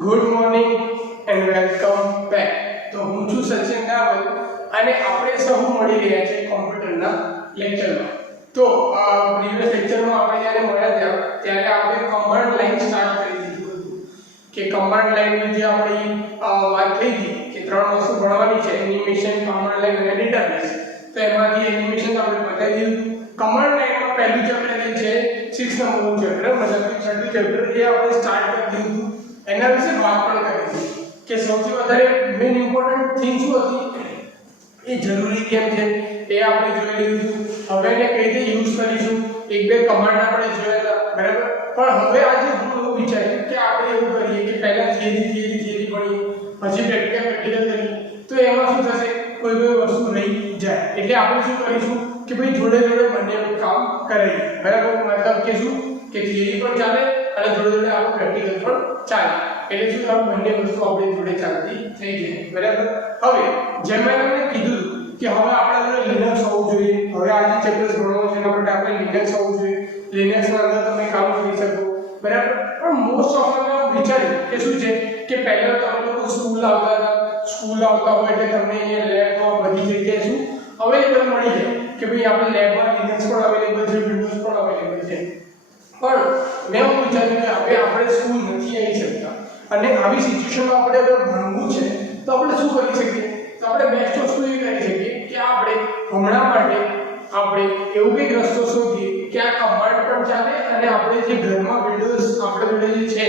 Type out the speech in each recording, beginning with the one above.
Good morning and welcome back. તો હું છું સચિન રાવલ અને આપણે સૌ મળી રહ્યા છે કોમ્પ્યુટરના લેક્ચરમાં. તો પ્રીવિયસ લેક્ચરમાં આપણે જ્યારે મળ્યા ત્યારે આપણે કમાન્ડ લાઈન સ્ટાર્ટ કરી દીધું હતું કે કમાન્ડ લાઈનની જે આપણી વાત થઈ હતી કે ત્રણ વસ્તુ ભણવાની છે: એનિમેશન, કમાન્ડ લાઈન અને ડેટાબેઝ. તો એમાંથી એનિમેશન આપણે બતાવી દીધું. કમાન્ડ લાઈનમાં પહેલું ચેપ્ટર છે 6 નંબરનું ચેપ્ટર, મતલબ કે છઠ્ઠું ચેપ્ટર, એ આપણે સ્ટાર્ટ કરી દીધું. એના વિશે વાત પણ કરી હતી કે સૌથી વધારે મેઇન ઇમ્પોર્ટન્ટ થિંગ શું હતી, એ જરૂરી કેમ છે, એ આપણે જોઈ લીધું. હવે એને કઈ રીતે યુઝ કરીશું, એક બે કમાન્ડ આપણે જોયેલા, બરાબર. પણ હવે આજે હું એવું વિચાર્યું કે આપણે એવું કરીએ કે પહેલા થિયરી ભણીએ, પછી પ્રેક્ટિકલ કરીએ. તો એમાં શું થશે, કોઈ વસ્તુ રહી જાય. એટલે આપણે શું કરીશું કે ભાઈ જોડે જોડે બંનેનું કામ કરાવીએ, બરાબર. મતલબ કે શું કે થિયરી પણ ચાલે અને જોડે જોડે આપણું પ્રેક્ટિકલ પણ ચાલે. એટલે શું થાય, બંને વસ્તુ આપણી જોડે ચાલતી થઈ જાય, બરાબર. હવે જેમ મેં તમને કીધું કે હવે આપણે જોડે લિનક્સ હોવું જોઈએ. હવે આ જે ચેપ્ટર્સ ભણવાનું છે એના માટે આપણે લિનક્સ હોવું જોઈએ. લિનક્સના અંદર તમે કામ કરી શકો, બરાબર. પણ મોસ્ટ ઓફ મેં વિચાર્યું કે શું છે કે પહેલા તમે લોકો સ્કૂલ આવતા હોય એટલે તમને અહીંયા લેબમાં બધી જગ્યાએ શું અવેલેબલ મળી જાય કે ભાઈ આપણે લેબમાં લિનક્સ પણ અવેલેબલ છે, વિન્ડોઝ પણ અવેલેબલ છે. પણ મેં એવું વિચાર્યું કે હવે આપણે સ્કૂલ નથી આવી શકતા અને આવી સિચ્યુએશનમાં આપણે હવે ભણવું છે, તો આપણે શું કરી શકીએ? તો આપણે બેસ્ટ વસ્તુ એ કરી શકીએ કે આપણે હમણાં માટે આપણે એવું કંઈક રસ્તો શોધીએ કે આ કમાન્ડ પણ ચાલે અને આપણે જે ઘરમાં વિન્ડોઝ આપણે જોડે જે છે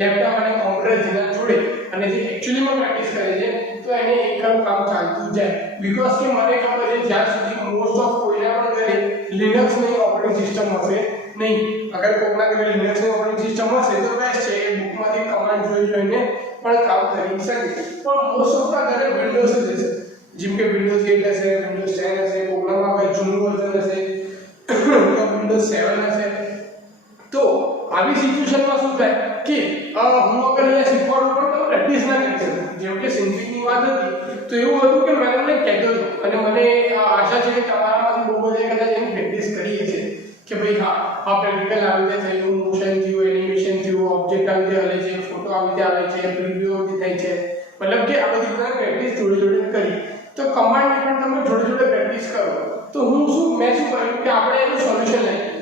લેપટોપ અને કોમ્પ્યુટર જેના જોડે અને જે એકચ્યુઅલીમાં પ્રેક્ટિસ કરે છે, તો એને એકમ કામ ચાલતું જાય. બીકોઝ કે મને ખબર છે જ્યાં સુધી મોસ્ટ ઓફ કોઈના પણ ઘરે લિનક્સની ઓપરેટિંગ સિસ્ટમ હશે નહીં. અગર કોઈના ઘરે લિનક્સની ઓપરેટિંગ સિસ્ટમ હશે તો બેસ્ટ છે, એ બુકમાંથી કમાન્ડ જોઈને પણ કામ કરી શકે. પણ મોસ્ટ ઓફ ના ઘરે વિન્ડોઝ જ હશે, જેમ કે વિન્ડોઝ 8 હશે, વિન્ડોઝ 10 હશે, કોઈનામાં કોઈ જૂનું વર્ઝન હશે તો વિન્ડોઝ 7 હશે. તો આવી સિચ્યુએશનમાં શું થાય કે હું અગર અહીંયા શીખવાડું પણ તમે પ્રેક્ટિસ ના કરી શકો. જેમ કે સિન્થિંગની વાત હતી તો એવું હતું કે મેં તમને કહેતો હતો અને મને આશા છે કે તમારામાંથી બહુ બધા કદાચ એની પ્રેક્ટિસ કરી છે કે ભાઈ હા, આ પ્રેક્ટિકલ આવી રીતે થયું, મોશન થયું, એનિમેશન થયું, ઓબ્જેક્ટ આવી રીતે હલે છે, ફોટો આવી રીતે આવે છે, પ્રિવ્યુ આવી થાય છે. મતલબ કે આ બધી બધા પ્રેક્ટિસ જોડે જોડે કરી. તો કમાન્ડની પણ તમે જોડે જોડે પ્રેક્ટિસ કરો. તો મેં શું કર્યું કે આપણે એનું સોલ્યુશન લાવ્યું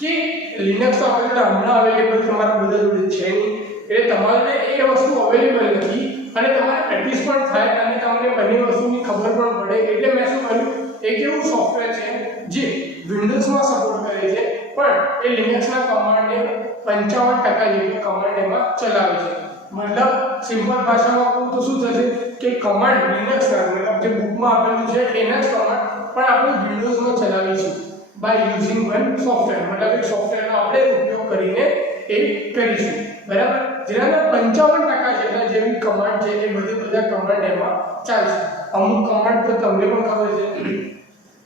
કે લિનક્સ તો આપણે હમણાં અવેલેબલ તમારા બધા જોડે છે નહીં, એટલે તમારે એ વસ્તુ અવેલેબલ નથી અને તમારે પ્રેક્ટિસ પણ થાય અને તમને બંને વસ્તુની ખબર પણ પડે. એટલે મેં શું કર્યું, એક એવું સોફ્ટવેર છે જે વિન્ડોઝમાં સપોર્ટ કરે છે પણ એ લિનક્સના કમાન્ડને 55% જેટલી કમાન્ડ એમાં ચલાવે છે. મતલબ સિમ્પલ ભાષામાં કહું તો શું થશે કે કમાન્ડ લિનક્સના મતલબ જે બુકમાં આપેલું છે એના જ કમાન્ડ પણ આપણે વિન્ડોઝમાં ચલાવીશું બાય યુઝિંગ વન સોફ્ટવેર. મતલબ એક સોફ્ટવેરનો આપણે ઉપયોગ કરીને એ કરીશું, બરાબર. જેના 55% જેટલા જેવી કમાન્ડ છે એ બધા કમાન્ડ એમાં ચાલશે. અમુક કમાન્ડ તો તમને પણ ખબર છે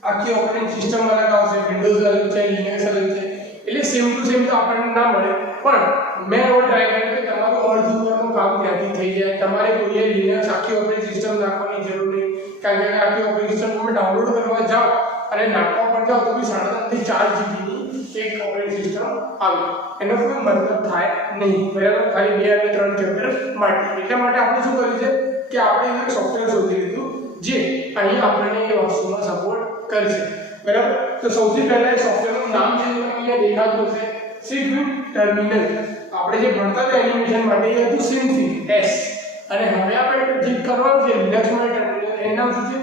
આખી ઓપરેટિંગ સિસ્ટમ અલગ આવશે, વિન્ડોઝ અલગ છે, લિનક્સ અલગ છે, એટલે સેમ ટુ સેમ તો આપણને ના મળે. પણ મેં હવે ટ્રાય કર્યું કે તમારું અડધું ઉપરનું કામ ત્યાંથી થઈ જાય. તમારે કોઈ લિનક્સ આખી ઓપરેટિંગ સિસ્ટમ નાખવાની જરૂર નહીં, કારણ કે આખી ઓપરેટિંગ સિસ્ટમ તમે ડાઉનલોડ કરવા જાઓ અને નાખવા પણ જાઓ તો બી 3.5 થી 4 જીબીની એક ઓપરેટિંગ સિસ્ટમ આવે, એનો કોઈ મતલબ થાય નહીં, બરાબર. ખાલી 2 અને 3 ચેપ્ટર માટે. એટલા માટે આપણે શું કર્યું છે કે આપણે એક સોફ્ટવેર શોધી લીધું જે અહીં આપણને એ વસ્તુમાં સપોર્ટ કરશે, બરાબર. તો સૌથી પહેલા એ સોફ્ટવેરનું નામ છે જે તમને દેખાતું હશે, સિગવિન્ડ ટર્મિનલ. આપણે જે ભણતા હતા એનિમેશન માટે એ હતું સિન્થિંગ S, અને હવે આપણે જે કરવાનું છે લિનક્સ માટે ટર્મિનલ, એનું નામ શું છે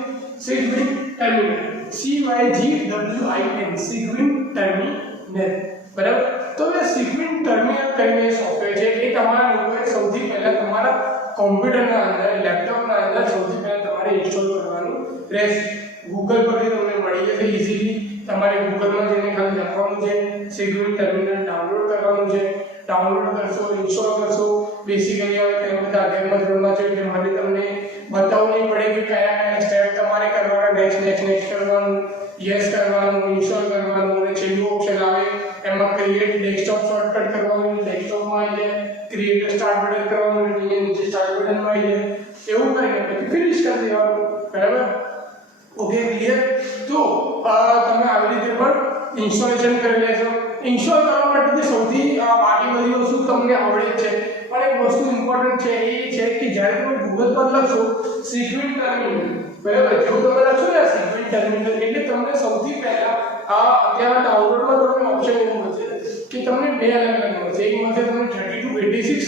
સિગવિન્ડ ટર્મિનલ, CYGWIN, સિગવિન્ડ ટર્મિનલ, બરાબર. તો એ સિગવિન્ડ ટર્મિનલ કરીને સોફ્ટવેર છે એ તમારા લોકોએ સૌથી પહેલા તમારા કોમ્પ્યુટરના અંદર, લેપટોપના અંદર સૌથી પહેલા તમારે ઇન્સ્ટોલ કરવાનું રહેશે. ગૂગલ પરથી તમને મળી જશે ઇઝીલી. તમારે ગૂગલમાં જઈને ખાલી લખવાનું છે સિગવિન્ડ ટર્મિનલ, ડાઉનલોડ કરવાનું છે. ડાઉનલોડ કરશો, ઇન્સ્ટોલ કરશો, બેસિકલી હવે તમે બધા અધ્યાયમાં ધોરણમાં છે એટલે મારે તમને બતાવવું નહીં પડે કે કયા કયા સ્ટેપ તમારે કરવાના. નેક્સ્ટ કરવાનું, યસ કરવાનું, ઇન્સ્ટોલ કરવાનું, અને છેલ્લું ઓપ્શન આવે એમાં ક્રિએટ ડેસ્કટોપ શોર્ટકટ કરવાનું, ડેસ્કટોપમાં આવી જાય, ક્રિએટ સ્ટાર્ટ બટન કરવાનું, એટલે નીચે સ્ટાર્ટ બટનમાં આવી જાય. એવું કરીને પછી ફિનિશ કરી દેવાનું, બરાબર. Okay, clear. તો તમે આવી રીતે પણ ઇન્સ્ટોલેશન કરી લેશો. ઇન્સ્ટોલ કરવા માટે સૌથી બાકી બધી વસ્તુ તમને આવડે છે, પણ એક વસ્તુ ઇમ્પોર્ટન્ટ છે એ છે કે જ્યારે તમે ગૂગલ પર લખશો સિક્વિટ ટર્મિનલ, બરાબર, જેવું તમે લખશો ને સિક્વિટ ટર્મિનલ એટલે તમને સૌથી પહેલા અત્યારે ડાઉનલોડમાં તમને ઓપ્શન એવું મળશે કે તમને બે અલગ અલગ મળશે. એક મળશે તમને 3286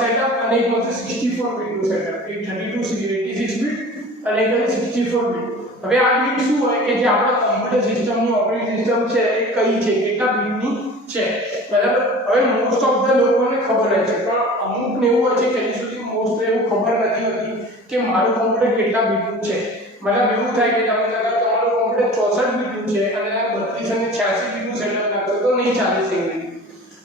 સેટઅપ અને એક મળશે 64 બીટનું સેટઅપ. એક 3286 બીટ અને એક 64 બીટ. હવે આ બીટ શું હોય કે જે આપણા કમ્પ્યુટર સિસ્ટમની ઓપરેટિંગ સિસ્ટમ છે એ કઈ છે, કેટલા બીટની છે, બરાબર. હવે મોસ્ટ ઓફ ધ લોકોને ખબર હોય છે, પણ અમુકને એવું હોય છે કે હજી સુધી મોસ્ટ એવું ખબર નથી હોતી કે મારું કમ્પ્યુટર કેટલા બીટનું છે. મતલબ એવું થાય કે તમે અગર તમારું કમ્પ્યુટર 64 બીટનું છે અને 32 અને 86 બીટનું સેટઅપ નાખો તો નહીં ચાલે સિંગલ.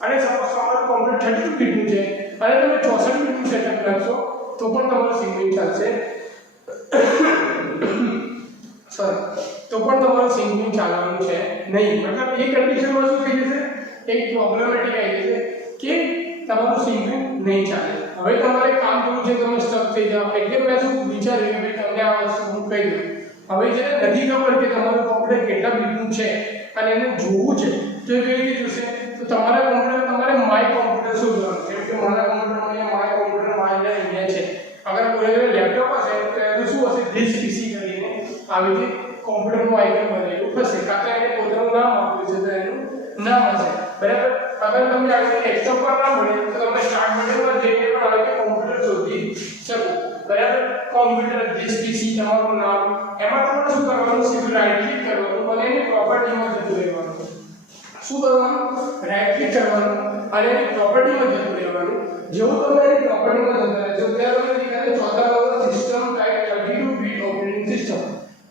અને સપોઝ તમારું કમ્પ્યુટર 32 બીટનું છે અને તમે 64 બીટનું સેટઅપ નાખશો તો પણ તમારું સિંગલ ચાલશે. તો પણ તમારું સિંગિંગ ચાલવાનું છે નહીં. મતલબ એ કન્ડિશનમાં શું થઈ જશે, એક પ્રોબ્લેમેટિક આવી જશે કે તમારું સિંગિંગ નહીં ચાલે. હવે તમારે કામ કરવું છે, તમે સ્ટક થઈ જાઓ. એટલે મેં શું વિચાર્યું કે તમને આ વસ્તુ હું કહી દઉં. હવે જ્યારે નથી ખબર કે તમારું કમ્પ્યુટર કેટલા બીટનું છે અને એને જોવું છે તો એ કેવી રીતે જોશે, તો તમારા કમ્પ્યુટર તમારે માય કમ્પ્યુટર શું જોવાનું છે. કે મારા કમ્પ્યુટરમાં માય કમ્પ્યુટર માય અહીંયા છે. અગર કોઈ લેપટોપ હશે તો એનું શું હશે, ધીસ પીસી કરીને આવી રીતે કોમ્પ્યુટરનું આઇકન બનેલું હશે, કાં તો એને પોતાનું નામ આપ્યું છે તો એનું નામ હશે, બરાબર. અગર તમને આવી ડેસ્કટોપ પર ના મળે તો તમે સ્ટાર્ટ મેન્યુમાં જઈને પણ આવી રીતે કોમ્પ્યુટર શોધી શકો, બરાબર. કોમ્પ્યુટર ધીસ પીસી તમારું નામ, એમાં તમારે શું કરવાનું, સીધું રાઈટ ક્લિક કરવાનું અને એની પ્રોપર્ટીમાં જતું રહેવાનું. શું કરવાનું, રાઈટ ક્લિક કરવાનું અને એની પ્રોપર્ટીમાં જતું રહેવાનું. જેવું તમે એની પ્રોપર્ટીમાં જતા રહેશો ત્યારે તમને દેખાશે ચોથા number system type 32 bit operating system.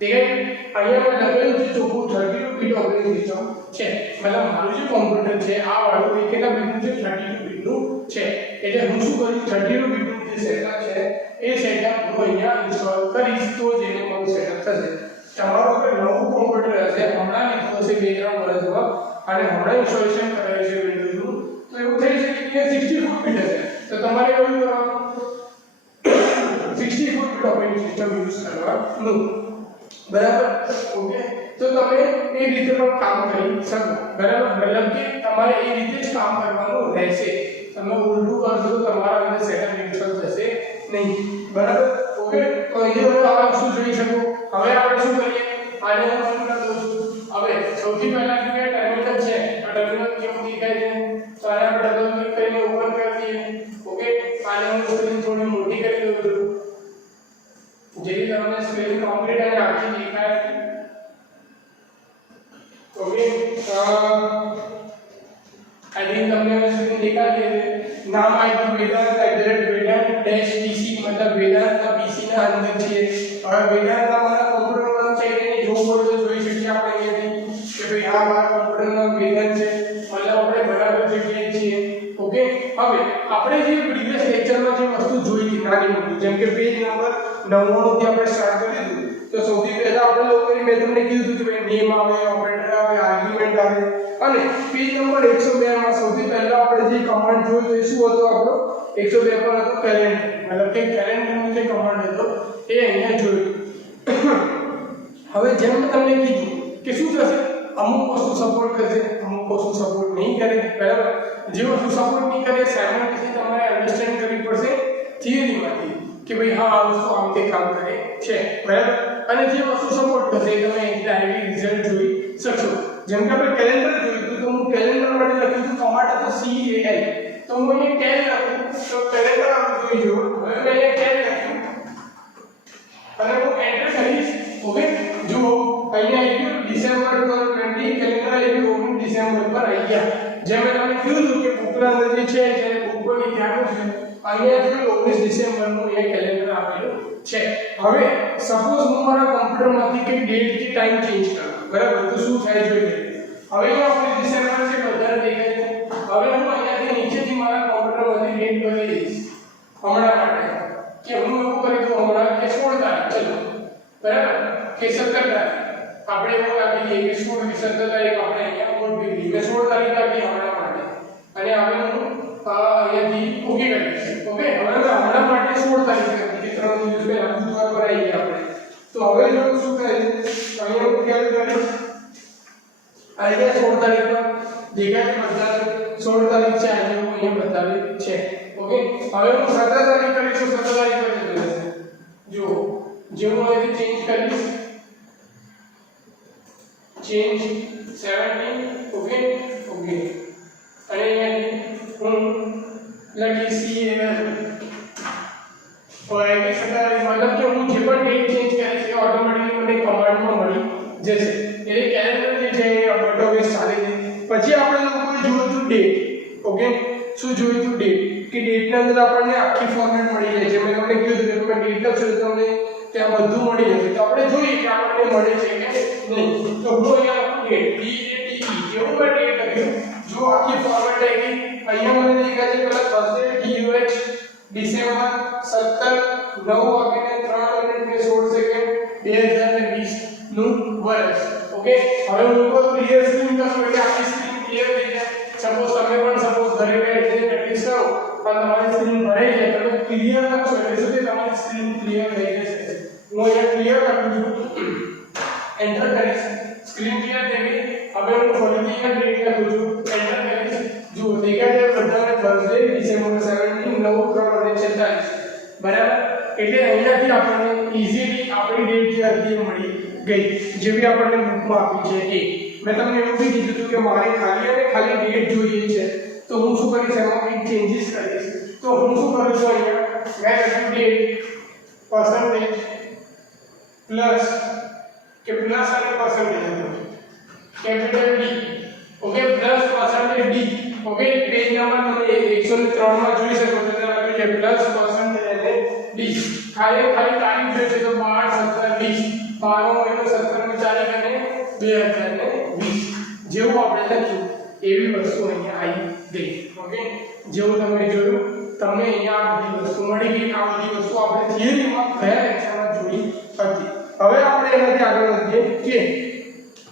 અહીંયા મેં લખેલું છે ચોખ્ખું 32 બીટ ઓપરેટિંગ સિસ્ટમ છે. મતલબ મારું જે કોમ્પ્યુટર છે આ વાળું એ કેટલા બીટનું છે, 32 બીટનું છે. એટલે હું શું કરીશ, 32 બીટનું જે સેટઅપ છે એ સેટઅપ હું અહીંયા ઇન્સ્ટોલ કરીશ તો જ એને મારું સેટઅપ થશે. તમારું કોઈ નવું કોમ્પ્યુટર હશે, હમણાં લીધું હશે 2-3 વર્ષમાં અને હમણાં ઇન્સ્ટોલેશન કરાવ્યું છે વિન્ડોઝનું, તો એવું થઈ શકે કે 64 બીટ હશે તો તમારે એવું કરવાનું 64 બીટ ઓપરેટિંગ સિસ્ટમ યુઝ કરવાનું, બરાબર. ઓકે, તો તમે એ રીતે પણ કામ કરી શકો, બરાબર. મતલબ કે તમારે એ રીતે જ કામ કરવાનું રહેશે. તમે ઉલટું કરશો તો તમારા અંદર સેટઅપ ઇન્સ્ટોલ થશે નહીં, બરાબર. ઓકે, તો અહીંયા હવે વસ્તુ જોઈ શકો. હવે આપણે શું કરીએ, આને હું બંધ કરી દઉં છું. હવે સૌથી પહેલા કે ટર્મિનલ છે, આ ટર્મિનલ કેવું દેખાય છે તો આને આપણે ડબલ ક્લિક કરીને ઓપન કરી દઈએ. ઓકે, આને હું સ્ક્રીન થોડી મોટી કરી દઉં છું જેથી તમને સ્ક્રીન કમ્પ્લીટ અને આખી દેખાય. ઓકે, આઈ થિંક તમને સ્ક્રીન દેખાય છે. નામ આપ્યું vedant-pc, મતલબ વેદાંતના પીસી ના અંદર છે. હવે વેદાંત તમારા કોમ્પ્યુટરમાં છે કે નહીં જોવું પડે તો જોઈ શકીએ આપણે અહીંયાથી કે ભાઈ આ મારા કોમ્પ્યુટરનો વેદાંત છે, મતલબ આપણે બરાબર જગ્યાએ છીએ. ઓકે, હવે આપણે જે પ્રીવિયસ લેક્ચરમાં જે વસ્તુ જોઈ હતી નાની મોટી, જેમ કે પેજ નંબર 99 થી આપણે સ્ટાર્ટ કરી દીધું તો સૌથી પહેલા આપણે લોકોએ મેં તમને કીધું કે ભાઈ નેમ આવે, ઓપરેટર આવે, આર્ગ્યુમેન્ટ આવે અને પેજ નંબર 102 માં સૌથી પહેલા આપણે જે કમાન્ડ જોયો એ શું હતો, આપણો 102 પર હતો કેલેન્ડર. મતલબ કે કેલેન્ડરનો જે કમાન્ડ હતો એ અહીંયા જોયો. હવે જેમ મેં તમને કીધું કે શું થશે, અમુક વસ્તુ સપોર્ટ કરશે, અમુક વસ્તુ સપોર્ટ નહીં કરે, બરાબર. જે વસ્તુ સપોર્ટ નહીં કરે સાયન્ટિફિકલી તમારે અન્ડરસ્ટેન્ડ કરવી પડશે થિયરીમાંથી કે ભાઈ હા આ વસ્તુ આમ તે કામ કરે છે, બરાબર. અને જે વસ્તુ સપોર્ટ કરશે એ તમે ડાયરેક્ટલી રિઝલ્ટ જોઈ શકશો. જેમ કે આપણે કેલેન્ડર જોયું તો હું કેલેન્ડર માટે લખ્યું હતું કમાન્ડ હતો CAL, તો હું અહીંયા cal લખું તો કેલેન્ડર આપણે જોઈ જો. હવે મેં અહીંયા cal લખ્યું અને હું એન્ટર કરીશ. ઓકે, જુઓ અહીંયા આવ્યું ડિસેમ્બર 2020 કેલેન્ડર આવ્યું 19 ડિસેમ્બર પર આવી ગયા. જેમ મેં તમને કીધું કે બુકના અંદર જે છે જે બુકની ધ્યાન છે અહીંયા જે 19 ડિસેમ્બરનું એ કેલેન્ડર આપેલું છે. હવે સપોઝ હું મારા કોમ્પ્યુટરમાંથી કે ડેટ કે ટાઈમ ચેન્જ કરું, બરાબર, તો શું થાય જોઈએ. હવે અહીંયા આપણે ડિસેમ્બર છે બધા દેખાય છે. હવે હું અહીંયાથી નીચેથી મારા કોમ્પ્યુટરમાંથી ડેટ બદલી દઈશ હમણાં માટે કે હું એવું કરી દઉં હમણાં કે 16 તારીખ, ચલો, બરાબર, કે 17 તારીખ આપણે એવું આપી દઈએ કે 16 કે 17 તારીખ આપણે અહીંયા ગોઠવી દઈએ. મેં 16 તારીખ આપી હમણાં માટે અને હવે હું અહીંયાથી ઓકે કરી દઈશ. ઓકે, હવે હમણાં માટે 16 તારીખ કરી કે 3 દિવસ પહેલા બુધવાર પર આવી ગયા આપણે. તો હવે જો શું થાય, અહીંયા હું ખ્યાલ કરીશ અહીંયા 16 તારીખ પર દેખાય 17 તારીખ કરીશું 17 તારીખ પર જતું રહેશે જો જેવું અહીંથી ચેન્જ કરીશ ચેન્જ 17 ઓકે ઓકે અને અહીંયાથી હું લખી CAL और आगे सदा मतलब कि હું જે પણ ડેટ ચેન્જ કરીશ એ ઓટોમેટિકલી મને કમાન્ડમાં મળી જશે એટલે કેલેન્ડર જે છે એ ઓટોમેટિક ચાલે છે પછી આપણે લોકોએ જોયું હતું ડેટ ઓકે શું જોયું હતું ડેટ કે ડેટના અંદર આપણને આખી ફોર્મેટ મળી જાય છે મેં તમને કીધું કે તમે ડેટ લખશો તો તમને ત્યાં બધું મળી જશે તો આપણે જોઈએ કે આપણને મળે છે કે નહીં તો હું અહીંયા લખું ડેટ DATE જેવું મેં ડેટ લખ્યું જો આખી ફોર્મેટ આવી અહીંયા મને દેખાય છે પેલા થર્સડે TUH ડિસેમ્બર 17 9 વાગ્યાને 3 મિનિટ ને 16 સેકન્ડ 2020 નું વર્ષ ઓકે હવે હું કોઈ ક્લિયર સ્ક્રીન કરું એટલે આખી સ્ક્રીન ક્લિયર થઈ જાય સપોઝ તમે પણ સપોઝ ઘરે બેસીને પ્રેક્ટિસ કરો પણ તમારી સ્ક્રીન ભરાઈ જાય તમે ક્લિયર લખશો એટલે શું તમારી સ્ક્રીન ક્લિયર થઈ જશે હું અહીંયા ક્લિયર લખું છું એન્ટર કરીશ સ્ક્રીન ક્લિયર થઈ ગઈ હવે હું ફરીથી અહીંયા ડેટ લખું છું એન્ટર કરીશ જો દેખાય છે બધાને થર્સડે ડિસેમ્બર 17 9 3 બરાબર એટલે અહીંયાથી આપણને ઈઝીલી આપણી ડેટ જે હતી એ મળી ગઈ જે બી આપણને બુકમાં આપી છે એ મેં તમને એવું બી કીધું હતું કે મારે ખાલી અને ખાલી ડેટ જોઈએ છે તો હું શું કરીશ એમાં કંઈક ચેન્જીસ કરીશ તો હું શું કરું છું અહીંયા મેં લખ્યું ડેટ પર્સન્ટેજ પ્લસ કે પ્લસ અને percentage capital D okay plus percentage D okay page number તમે 103 માં જોઈ શકો છો ત્યાં લખ્યું છે પ્લસ પર્સન્ટેજ અને ડી ખાલી તારીખ જોઈએ તો 12 17 20 12 મહિનો 17 ની તારીખ અને 2020 જેવું આપણે લખ્યું એવી વસ્તુ અહીંયા આવી ગઈ ઓકે જેવું તમે જોયું તમને અહીંયા આ બધી વસ્તુ મળી ગઈ આ બધી વસ્તુ આપણે થિયરીમાં ગયા લેક્ચરમાં જોઈ હતી હવે આપણે એનાથી આગળ વધીએ કે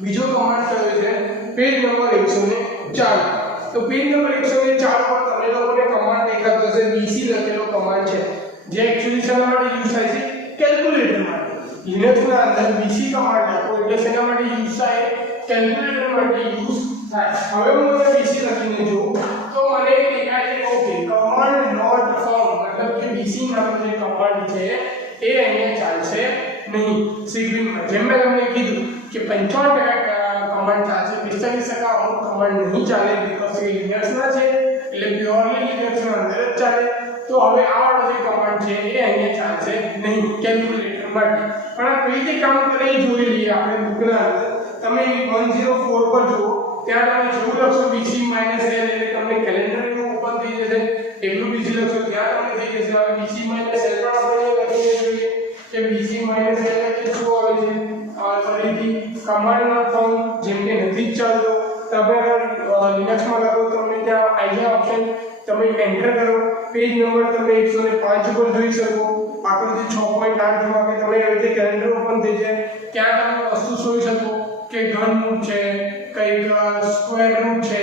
બીજો કમાન્ડ કયો છે પેજ નંબર 104 તો પેજ નંબર 104 પર તમને લોકોને કમાન્ડ દેખાતો હશે BC લખેલો કમાન્ડ છે જે એક્ચ્યુઅલી શેના માટે યુઝ થાય છે કેલ્ક્યુલેટર માટે લિનક્સના અંદર BC કમાન્ડ લખો એટલે શેના માટે યુઝ થાય કેલ્ક્યુલેટર માટે યુઝ થાય હવે હું મને BC લખીને જોઉં તો મને દેખાય છે ઓકે કમાન્ડ નોટ ફાઉન્ડ મતલબ કે BC નામનો જે કમાન્ડ છે એ અહીંયા ચાલશે નહીં સિગ્વિનમાં જેમ મેં તમને કીધું કે 55% કમાન્ડ ચાલશે 45% અમુક કમાન્ડ નહીં ચાલે બીકોઝ એ લિનક્સના છે એટલે પ્યોરલી લિનક્સના અંદર જ ચાલે તો હવે આ વાળો જે કમાન્ડ છે એ અહીંયા ચાલશે નહીં કેલ્ક્યુલેટર માટે પણ આ કઈ રીતે કામ કરે એ જોઈ લઈએ આપણે બુકના અંદર તમે 104 પર જુઓ ત્યાં તમે જેવું લખશો BC - L એટલે તમને કેલેન્ડર ઓપન થઈ જશે એટલું BC લખશો ત્યાં તમને થઈ જશે હવે BC - L પણ આપણે લખીને જોઈએ કે BC - L એટલે શું આવે છે ફરીથી કમાન્ડ નોટ ફાઉન્ડ જેમ કે નથી જ ચાલતો તમે લિનક્સમાં લખો તો તમને ત્યાં આઈડિયા ઓપ્શન તમે એન્ટર કરો પેજ નંબર તમે 105 પર જોઈ શકો આકૃતિ 6.8 જોવા કે તમે એવી રીતે કેલેન્ડર ઓપન થઈ જાય ત્યાં તમે વસ્તુ જોઈ શકો કે ઘન રૂટ છે કંઈક સ્ક્વેર રૂટ છે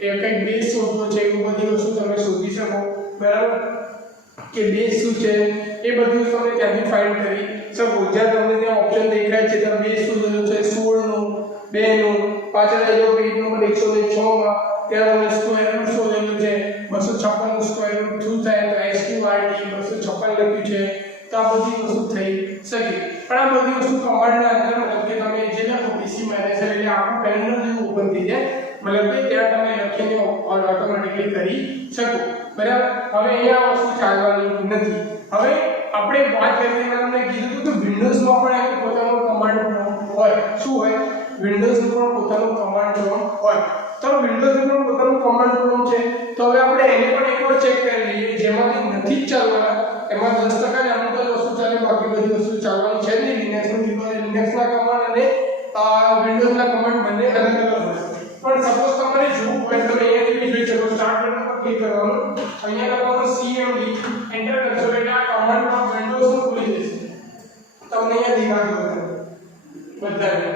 એ કંઈક બેઝ શોધવો છે એવું બધી વસ્તુ તમે શોધી શકો બરાબર કે બેઝ શું છે એ બધું તમે ત્યાંથી ફાઇન્ડ કરી શકો જ્યાં તમને ત્યાં ઓપ્શન દેખાય છે ત્યાં બેઝ શું છે 16 નું 2 નું પાછળ જો પેજ નંબર 106 માં ત્યાં તમે સ્ક્વેર રૂટ શોધેલું છે 256 નું સ્ક્વેર રૂટ શું થાય તો SQRT 256 લખ્યું છે તો આ બધી વસ્તુ થઈ શકે પણ આ બધી વસ્તુ કમાન્ડના અંદર મતલબ કે તમે જે લખો BC - એટલે આખું કેલેન્ડર જેવું ઓપન થઈ જાય મતલબ કે ત્યાં તમે લખીને ઓટોમેટિકલી કરી શકો બરાબર હવે અહીંયા વસ્તુ ચાલવાની નથી હવે આપણે વાત કરીએ મેં તમને કીધું હતું કે વિન્ડોઝમાં પણ એક પોતાનો કમાન્ડ પ્રોમ્પ્ટ હોય શું હોય વિન્ડોઝનું પણ પોતાનું કમાન્ડ પ્રોમ્પ્ટ હોય તો વિન્ડોઝનું પણ પોતાનું કમાન્ડ પ્રોમ્પ્ટ છે તો હવે આપણે એને પણ એકવાર ચેક કરી લઈએ જેમાંથી નથી જ ચાલવાના એમાં 10% જ અમુક જ વસ્તુ ચાલે બાકી બધી વસ્તુ ચાલવાની છે નહીં લિનક્સના કમાન્ડ અને વિન્ડોઝના કમાન્ડ બંને અલગ અલગ હોય પણ સપોઝ તમારે જોવું હોય તો અહીંયાથી જોઈ શકો સ્ટાર્ટ બટન પર ક્લિક કરવાનું અહીંયા લખવાનું cmd એન્ટર કરશો એટલે આ કમાન્ડ પ્રોમ્પ્ટ વિન્ડોઝનું ખુલી જશે તમને અહીંયા દેખાતું હશે બધાને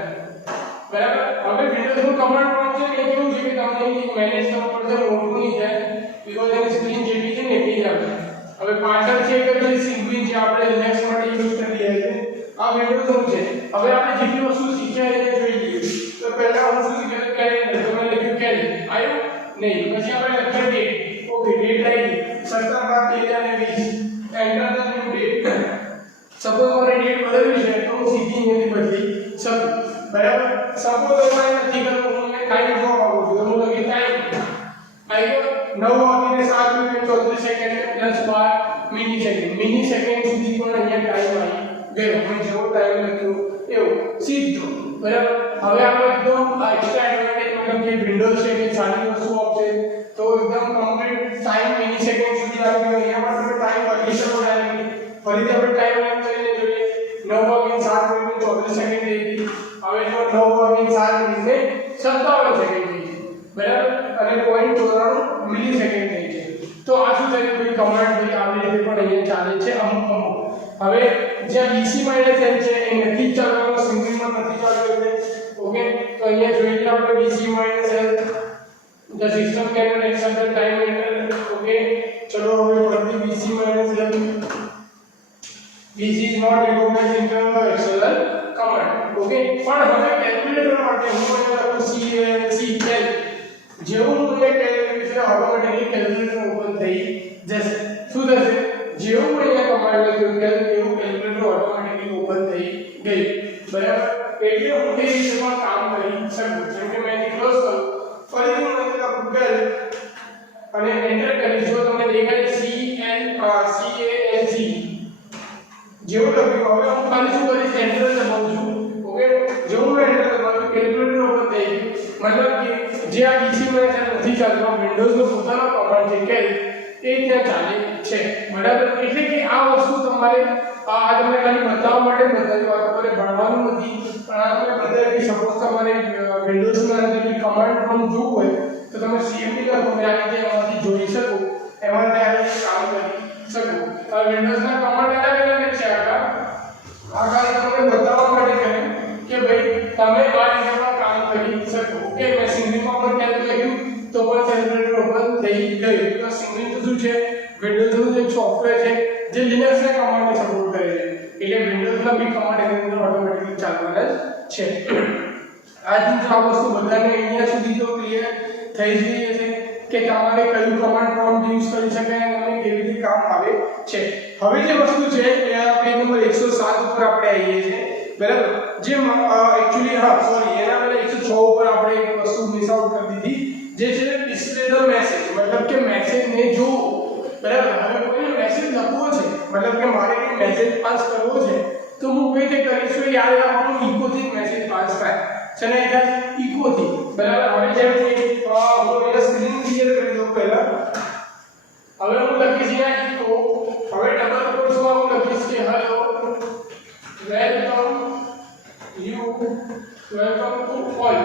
બરાબર હવે વિન્ડોઝનું કમાન્ડ પ્રોમ્પ્ટ છે એ કેવું છે કે તમને મેનેજ કરવું પડશે મોટું નહીં થાય બીકોઝ એની સ્ક્રીન જેટલી છે ને એટલી જ આવે હવે પાછળ છે કે જે સિગ્વિન જે આપણે લિનક્સ માટે યુઝ કરી રહ્યા છે આ વિન્ડોઝનું છે હવે આપણે જેટલી વસ્તુ શીખ્યા એને જોઈ લઈએ તો પહેલા હું શું શીખ્યો કેલેન્ડર તો મેં લખ્યું કેલેન્ડર આવ્યું નહીં પછી આપણે લખ્યું ડેટ ઓકે ડેટ આવી 17/12/20 સપોઝ મારે ડેટ બદલવી છે તો હું સીધી અહીંયાથી બદલી શકું, બરાબર. સપોઝ એમાં નથી કરવું, હું એ ટાઈમ જોવા માંગુ છું, તો હું લખી ટાઈમ આવી ગયો 9:07:34 પ્લસ 12 મિલી સેકન્ડ સુધી પણ અહીંયા ટાઈમ આવી ગયો. મેં જેવો ટાઈમ લખ્યો એવું સીધો, બરાબર. હવે આપણે એકદમ એક્સ્ટ્રા એડવાન્ટેજ મતલબ કે વિન્ડોઝ છે કે સારી વસ્તુ આપશે તો એકદમ કમ્પ્લીટ ટાઈમ મિલી સેકન્ડ સુધી આવી ગયો. અહીંયા પણ તમે ટાઈમ બદલી શકો ડાયરેક્ટલી. ફરીથી આપણે ટાઈમ લાઈન કરીને જોઈએ 9:07:34 સેકન્ડ થઈ ગઈ. હવે જો 9:07:57 સેકન્ડ થઈ ગઈ, બરાબર, અને 0.94 મિલી સેકન્ડ થઈ છે. તો આ શું થયું ભાઈ, કમાન્ડ ભાઈ આવી રીતે પણ અહીંયા ચાલે છે અમુક. હવે જ્યાં BC - L છે એ નથી ચાલવાનો, સિંગલમાં નથી ચાલતો. ઓકે, તો અહીંયા જોઈએ કે આપણે BC - L the system cannot accept the time interval. Okay, ચલો હવે ફરીથી BC - L BC is not recognized internal external command. Okay, પણ હવે કેલ્ક્યુલેટર માટે હું અહીંયા લખું CL જેવું હું એ કેલ્ક્યુલેટર ઓટોમેટિકલી કેલ્ક્યુલેટર ઓપન થઈ જશે. શું થશે, જેવું અહીંયા કમાન્ડ લખ્યું એવું કેલ્ક્યુલેટર ઓટોમેટિકલી ઓપન થઈ ગઈ, બરાબર. એટલે હું એ રીતે પણ કામ કરી શકું. જેમ કે મેં ક્લોઝ કરું, ફરીથી હું અહીં લખું કેલ અને એન્ટર કરીશ. જો તમને દેખાય CALC જેવું લખ્યું, હવે હું ખાલી શું કરીશ, એન્ટર દબાવું છું. ઓકે, જેવું મેં એન્ટર દબાવ્યું કેલ્ક્યુલેટર ઓપન થઈ ગયું. મતલબ કે જે આ BC માં નથી ચાલતો, વિન્ડોઝ નો પોતાનો કમાન્ડ છે કેલ એ ત્યાં ચાલે છે, બરાબર. એટલે કે આ વસ્તુ તમારે આ તમને ખાલી બતાવવા માટે બતાવ્યું, આ તમારે ભણવાનું નથી, પણ આ તમને બતાવ્યું કે સપોઝ તમારે વિન્ડોઝમાં અંદર કમાન્ડ પ્રોમ્પ્ટ જોવું હોય તો તમે CMD લખો અને આ રીતે એમાંથી જોઈ શકો, એમાંથી આ રીતે કામ કરી શકો. આ વિન્ડોઝના કમાન્ડ અલગ છે. આ ખાલી તમને બતાવવા માટે કર્યું કે ભાઈ તમે આ રીતે પણ કામ કરી શકો. ઓકે, મેં સિંગલમાં પણ ક્યાંક લખ્યું તો પણ કેલ્ક્યુલેટર ઓપન થઈ ગયું. તો સિંગલ તો શું છે, વિન્ડોઝનું એક સોફ્ટવેર છે જે લિનક્સના કમાન્ડને સપોર્ટ કરે છે, એટલે વિન્ડોઝના બી કમાન્ડ એની અંદર ઓટોમેટિકલી ચાલવાના જ છે. આ વસ્તુ બધાને અહીંયા સુધી તો ક્લિયર થઈ જ ગઈ છે કે તમારે કયું કમાન્ડ પ્રોમ્પ્ટ યુઝ કરી શકાય અને કેવી રીતે કામ આવે છે. હવે જે વસ્તુ છે એ પેજ નંબર 107 ઉપર આપણે આવીએ છીએ, બરાબર. જે એક્ચ્યુઅલી સોરી એના પહેલા 106 ઉપર આપણે એક વસ્તુ મિસ આઉટ કરી દીધી, જે છે ડિસ્પ્લે ધ મેસેજ. મતલબ કે મેસેજને જો, બરાબર, હવે કોઈને મેસેજ લખવો છે, મતલબ કે મારે કોઈ મેસેજ પાસ કરવો છે તો હું કઈ રીતે કરીશ, યાદ રાખવાનું ઇકો થી મેસેજ પાસ થાય છે ને, એટલે ઇકો થી, બરાબર. હવે જેમ કે હું એને સ્ક્રીન ક્લિયર કરી દઉં પહેલા. હવે હું લખીશ અહીંયા ઇકો. હવે ડબલ કોટ્સમાં હું લખીશ કે hello welcome to all.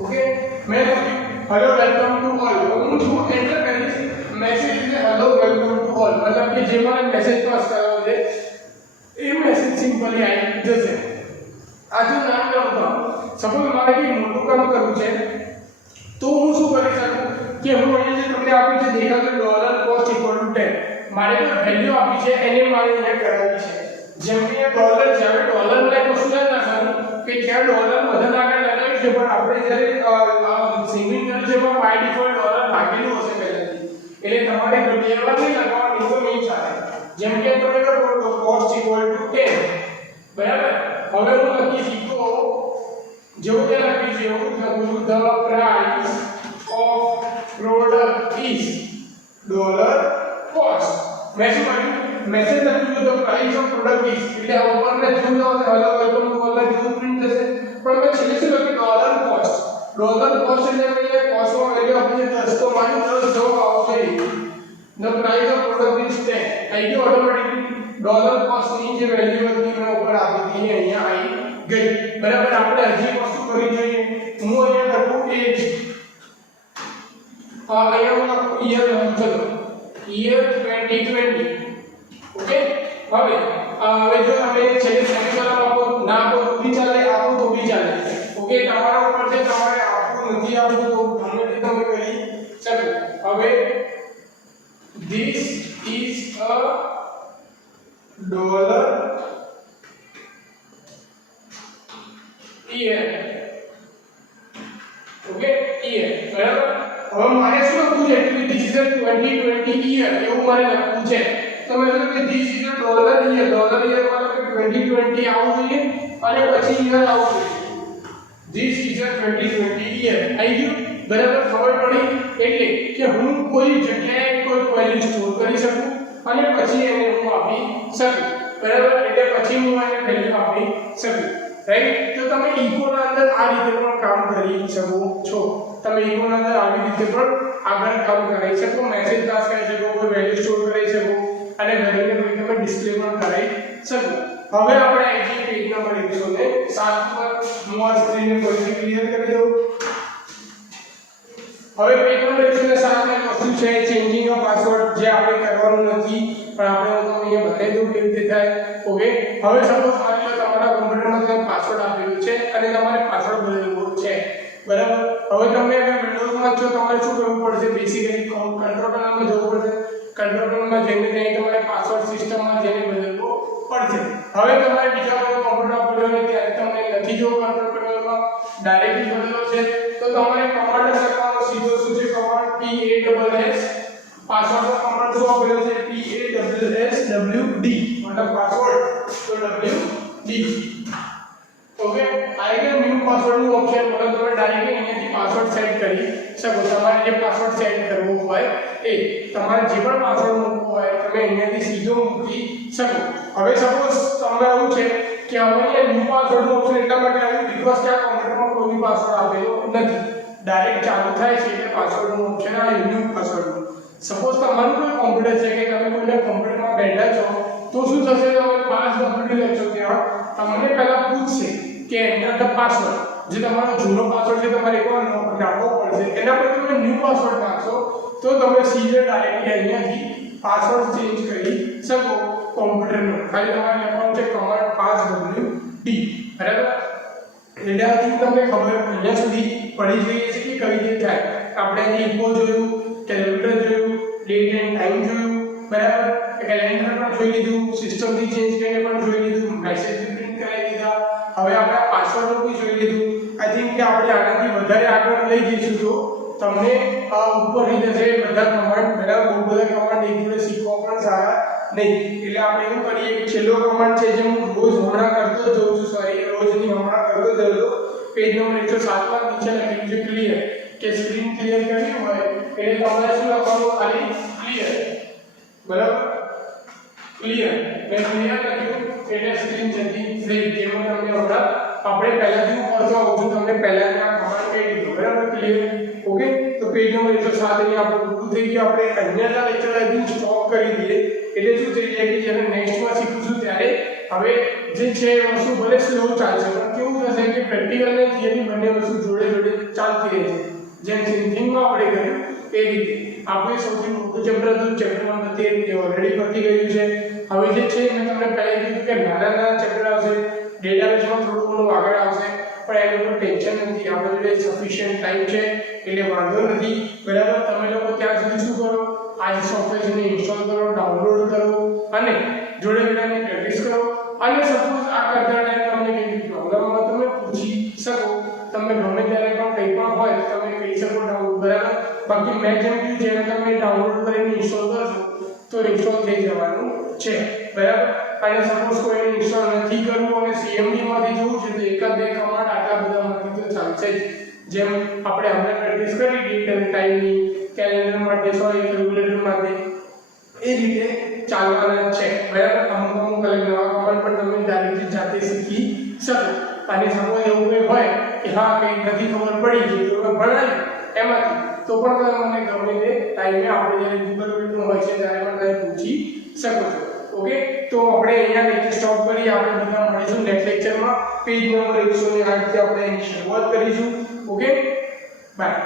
Okay, મેં લખ્યું હેલો વેલકમ ટુ ઓલ. હું જો એન્ટર કરીશ મેસેજ એટલે હેલો વેલકમ ટુ ઓલ, મતલબ કે જે મને મેસેજ પાસ કરવો છે એ મેસેજ સિમ્પલી આવી જશે. આજુ નામ લખો, સપોઝ મારે કંઈ મોટું કામ કરવું છે તો હું શું કરી શકું કે હું અહીંયા જે તમને આપ્યું છે દેખાતું $cost = 10, મારે કોઈ વેલ્યુ આપી છે એને મારે અહીંયા કરાવી છે. જેમ કે ડોલર છે, હવે ડોલર ને કશું યાદ રાખવાનું કે જ્યાં ડોલર બધા આગળ લગાવી છે, પણ આપણે જ્યારે સિગ્નેચર છે એમાં બાય ડિફોલ્ટ ડોલર લાગેલું હશે પહેલાથી, એટલે તમારે બે વાર નહીં લગાવવાનું તો નહીં ચાલે. જેમ કે તમે લખો cost = 10, બરાબર. હવે હું લખીશ ઇકો, જેવું ત્યાં લખ્યું છે એવું લખું છું the price of product is $cost. મેં શું કર્યું, મેસેજ લખ્યું છે the price of product is, એટલે આ ઉપરને જેવું આવશે હેલો વેલકમ ટુ ઓલ જેવું પ્રિન્ટ થશે, પણ મેં છેલ્લે શું લખ્યું $cost. એટલે મેં કોસ્ટમાં વેલ્યુ આપી છે 10, તો મારી 10 જવાબ આવશે. the price of product is 10 આવી ગયો ઓટોમેટિકલી. $cost ની જે વેલ્યુ હતી મેં ઉપર આપી હતી અહીંયા આવી ગઈ, બરાબર. આપણે હજી વસ્તુ કરી જોઈએ. હું અહીંયા લખું એજ, અહીંયા હું લખું યર લખું, ચલો યર 2020. ઓકે, હવે જો તમે છેલ્લે સેમિકોલન આપો ના આપો તો બી ચાલે, આપો તો બી ચાલે. ઓકે, તમારા ઉપર છે, તમારે આપવું નથી આપવું તો ગમે તે તમે કરી શકો. હવે this is a dollar year. Okay, year, બરાબર. હવે મારે શું લખવું છે, this is a 2020 year એવું મારે લખવું છે. તો મેં કીધું કે this is a dollar year મતલબ કે 2020 આવવું જોઈએ અને પછી યર આવવું જોઈએ. ધીસ ઇઝ અ 2020 યર આવી ગયું બરાબર. ખબર પડી એટલે કે હું કોઈ જગ્યાએ કોઈ વેલ્યુ સ્ટોર કરી શકું અને પછી એને હું આપી શકું બરાબર. એટલે પછી હું એને વેલ્યુ આપી શકું રાઈટ. તો તમે ઇકો ના અંદર આ રીતે પણ કામ કરી શકો છો. તમે ઇકો ના અંદર આવી રીતે પણ આગળ કામ કરી શકો, મેસેજ પાસ કરી શકો, કોઈ વેલ્યુ સ્ટોર કરી શકો અને ઘણીને કોઈ તમે ડિસ્પ્લે પણ કરી શકો. હવે આપણે આવી જઈએ પેજ નંબર 107 પર. હું આ સ્ક્રીનને ફરીથી ક્લિયર કરી દઉં. હવે પેજ નંબર 107 માં વસ્તુ છે ચેન્જિંગ ઓફ પાસવર્ડ, જે આપણે કરવાનું નથી પણ આપણે હું તમને અહીંયા બતાવી દઉં કેવી રીતે થાય. ઓકે. હવે સપોઝ માની લો તમારા કમ્પ્યુટરમાં તમે પાસવર્ડ આપેલો છે અને તમારે પાસવર્ડ બદલવો છે બરાબર. હવે તમે અગર વિન્ડોઝમાં છો તમારે શું કરવું પડશે? બેસિકલી કંટ્રોલ પેનલમાં જવું પડશે. કંટ્રોલ પેનલમાં જઈને ત્યાં તમારે પાસવર્ડ સિસ્ટમમાં જઈને બદલવો પડશે. હવે તમારે બીજા કોઈ કમ્પ્યુટર પર હોય ત્યારે તમને નથી જોવું કંટ્રોલ પેનલમાં, ડાયરેક્ટલી બદલવો છે તો તમારે કમાન્ડ લખવાનો સીધો શું છે કમાન્ડ પાસવર્ડનો કમાન્ડ શું આપેલો છે PASSWD મતલબ પાસવર્ડ તો WD. ઓકે. આવી ગયો ન્યુ પાસવર્ડનું ઓપ્શન. મતલબ તમે ડાયરેક્ટલી અહીંયાથી પાસવર્ડ સેટ કરી શકો. તમારે જે પાસવર્ડ સેટ કરવો હોય એ તમારે જે પણ પાસવર્ડ મૂકવો હોય તમે અહીંયાથી સીધો મૂકી શકો. હવે સપોઝ તમને એવું છે કે હવે અહીંયા ન્યુ પાસવર્ડનું ઓપ્શન એટલા માટે આવ્યું બીકોઝ કે આ કમ્પ્યુટરમાં કોઈ પાસવર્ડ આપેલો નથી. ડાયરેક્ટ ચાલુ થાય છે એટલે પાસવર્ડનું ઓપ્શન આવ્યું ન્યુ પાસવર્ડનું. સપોઝ તમારું કોઈ કોમ્પ્યુટર છે કે તમે કોઈના કોમ્પ્યુટરમાં બેઠા છો તો શું થશે? તમે પાસ કમ્પ્યુટર લેશો ત્યાં તમને પહેલા પૂછશે કે એન્ટર ધ પાસવર્ડ. જે તમારો જૂનો પાસવર્ડ છે તમારે એકવાર નાખવો પડશે. એના પર તમે ન્યૂ પાસવર્ડ નાખશો તો તમે સીધે ડાયરેક્ટલી અહીંયાથી પાસવર્ડ ચેન્જ કરી શકો કોમ્પ્યુટરનો. ખાલી તમારે લખવાનું છે કમાન્ડ passwd બરાબર. એટલે આથી તમને ખબર અહીંયા સુધી પડી ગઈ છે કે કઈ રીતે થાય. આપણે અહીં ઇકો જોયું, કેલ્ક્યુલેટર જોયું, ડેટ એન્ડ ટાઈમ જોયું બરાબર. કેલેન્ડર પણ જોઈ લીધું, સિસ્ટમથી ચેન્જ કરીને પણ જોઈ લીધું, મેસેજ પ્રિન્ટ કરાવી દીધા. હવે આપણે પાસવર્ડનું બી જોઈ લીધું. આઈ થિંક કે આપણે આનાથી વધારે આગળ લઈ જઈશું તો તમને ઉપર થઈ જશે બધા કમાન્ડ. બરાબર. બહુ બધા કમાન્ડ એક જોડે શીખવા પણ સારા નહીં. એટલે આપણે એવું કરીએ કે છેલ્લો કમાન્ડ છે જે હું રોજ હમણાં કરતો જ જઉં છું, સોરી રોજની હમણાં કરતો જ હતો. પેજ નંબર 107 માં નીચે લખેલું છે ક્લિયર, કે સ્ક્રીન ક્લિયર કરવી હોય એટલે તમારે શું લખવાનું? ખાલી ક્લિયર બરાબર. ક્લિયર મેં ક્લિયર લખ્યું એટલે સ્ક્રીન જતી રહી. જેમાં તમને હમણાં આપણે પહેલાથી હું કરતો આવું છું તમને પહેલાથી આ કમાન્ડ કહી દીધો બરાબર. ક્લિયર. ઓકે. તો પેજ નંબર 107 અહીંયા આપણું પૂરું થઈ ગયું. આપણે અહીંયાના લેક્ચર અહીં સ્ટોપ કરી દઈએ એટલે શું થઈ જાય કે જ્યારે નેક્સ્ટમાં શીખીશું ત્યારે હવે જે છે વસ્તુ ભલે સ્લો ચાલશે પણ કેવું થશે કે પ્રેક્ટિકલ અને થિયરી બંને વસ્તુ જોડે જોડે ચાલતી રહેશે. જેમ થિંકિંગમાં આપણે કર્યું એ રીતે. આપણે સૌથી મોટું ચેપ્ટર હતું ચેપ્ટર નંબર 13 એ ઓલરેડી પતી ગયું છે. હવે જે છે મેં તમને પહેલા કીધું કે નાના નાના ચેપ્ટર આવશે, ડેટાબેઝમાં થોડું ઘણું આગળ આવશે પણ એનું કોઈ ટેન્શન નથી. આપણી જોડે સફિશિયન્ટ ટાઈમ છે એટલે વાંધો નથી બરાબર. તમે લોકો ત્યાં સુધી શું કરો? આ સોફ્ટવેરને ઇન્સ્ટોલ કરો, ડાઉનલોડ કરો અને જોડે જોડે પ્રેક્ટિસ કરો. અને સપોઝ આ કરતા ટાઈમ તમને કોઈ પ્રોબ્લેમ હોય તમે પૂછી શકો. તમે ગમે ત્યારે પણ કંઈ પણ હોય તો તમે કહી શકો ડાઉનલોડ બરાબર. બાકી મેં જેમ કીધું જેને તમે ડાઉનલોડ કરીને ઇન્સ્ટોલ કરશો તો ઇન્સ્ટોલ થઈ જવાનું છે બરાબર. અને સપોઝ કોઈને ઇન્સ્ટોલ નથી કરવું અને CMD માંથી જોવું છે તો એકાદ બે કમાન્ડ આટલા બધામાંથી તો ચાલશે જ. જેમ આપણે હમણાં પ્રેક્ટિસ કરી ડેટ અને ટાઈમની, કેલેન્ડર માટે, સોરી કેલ્ક્યુલેટર માટે, એ રીતે ચાલવાના છે બરાબર. અમુક અમુક નવા કમાન્ડ પણ તમે ડાયરેક્ટલી જાતે શીખી શકો. અને સપોઝ એવું કંઈ હોય કે હા કંઈ નથી ખબર પડી ગઈ તો મેં ભણાવ્યું એમાંથી તો પણ તમે મને ગમે તે ટાઈમે આપણે જ્યારે ગૂગલ મીટનું હોય છે ત્યારે પણ તમે પૂછી શકો છો. ઓકે. તો આપણે અહીંયા લેક્ચર સ્ટોપ કરી આપણે બધા મળીશું નેક્સ્ટ લેક્ચરમાં. પેજ નંબર 108 થી આપણે એની શરૂઆત કરીશું. ઓકે. બાય.